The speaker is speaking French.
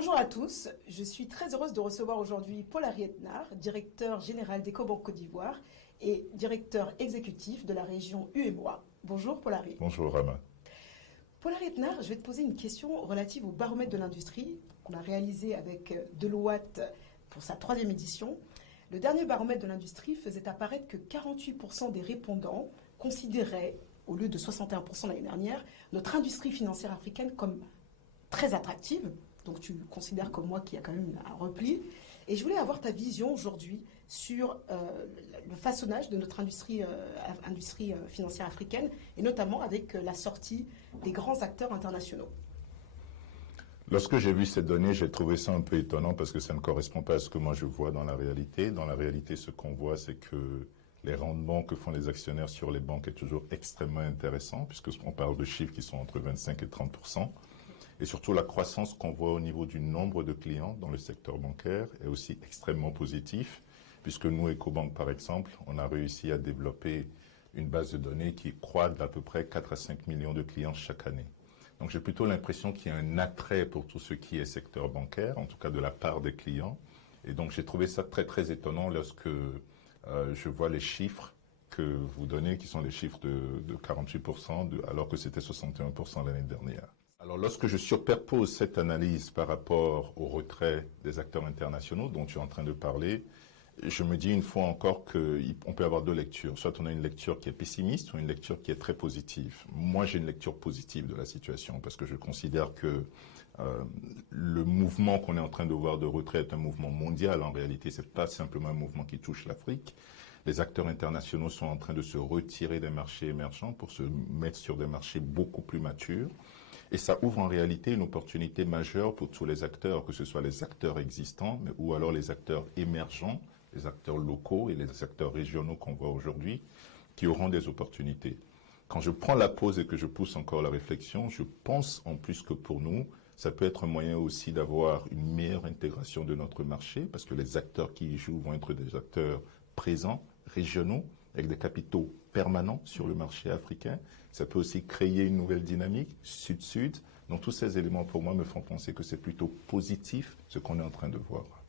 Bonjour à tous, je suis très heureuse de recevoir aujourd'hui Paul-Henri Etnard, directeur général d'Ecobank Côte d'Ivoire et directeur exécutif de la région UEMOA. Bonjour Paul-Henri. Bonjour Rama. Paul-Henri Etnard, je vais te poser une question relative au baromètre de l'industrie qu'on a réalisé avec Deloitte pour sa 3e édition. Le dernier baromètre de l'industrie faisait apparaître que 48% des répondants considéraient, au lieu de 61% l'année dernière, notre industrie financière africaine comme très attractive. Donc tu considères comme moi qu'il y a quand même un repli. Et je voulais avoir ta vision aujourd'hui sur le façonnage de notre industrie financière africaine, et notamment avec la sortie des grands acteurs internationaux. Lorsque j'ai vu ces données, j'ai trouvé ça un peu étonnant parce que ça ne correspond pas à ce que moi je vois dans la réalité. Dans la réalité, ce qu'on voit, c'est que les rendements que font les actionnaires sur les banques est toujours extrêmement intéressant, puisqu'on parle de chiffres qui sont entre 25 et 30%. Et surtout, la croissance qu'on voit au niveau du nombre de clients dans le secteur bancaire est aussi extrêmement positif, puisque nous, Ecobank, par exemple, on a réussi à développer une base de données qui croît d'à peu près 4 à 5 millions de clients chaque année. Donc j'ai plutôt l'impression qu'il y a un attrait pour tout ce qui est secteur bancaire, en tout cas de la part des clients. Et donc j'ai trouvé ça très très étonnant lorsque je vois les chiffres que vous donnez, qui sont les chiffres de 48%, alors que c'était 61% l'année dernière. Alors lorsque je superpose cette analyse par rapport au retrait des acteurs internationaux dont tu es en train de parler, je me dis une fois encore qu'on peut avoir deux lectures. Soit on a une lecture qui est pessimiste ou une lecture qui est très positive. Moi, j'ai une lecture positive de la situation parce que je considère que le mouvement qu'on est en train de voir de retrait est un mouvement mondial. En réalité, c'est pas simplement un mouvement qui touche l'Afrique. Les acteurs internationaux sont en train de se retirer des marchés émergents pour se mettre sur des marchés beaucoup plus matures. Et ça ouvre en réalité une opportunité majeure pour tous les acteurs, que ce soit les acteurs existants, ou alors les acteurs émergents, les acteurs locaux et les acteurs régionaux qu'on voit aujourd'hui, qui auront des opportunités. Quand je prends la pause et que je pousse encore la réflexion, je pense en plus que pour nous, ça peut être un moyen aussi d'avoir une meilleure intégration de notre marché, parce que les acteurs qui y jouent vont être des acteurs présents, régionaux, avec des capitaux permanents sur le marché africain. Ça peut aussi créer une nouvelle dynamique, sud-sud. Donc tous ces éléments pour moi me font penser que c'est plutôt positif ce qu'on est en train de voir.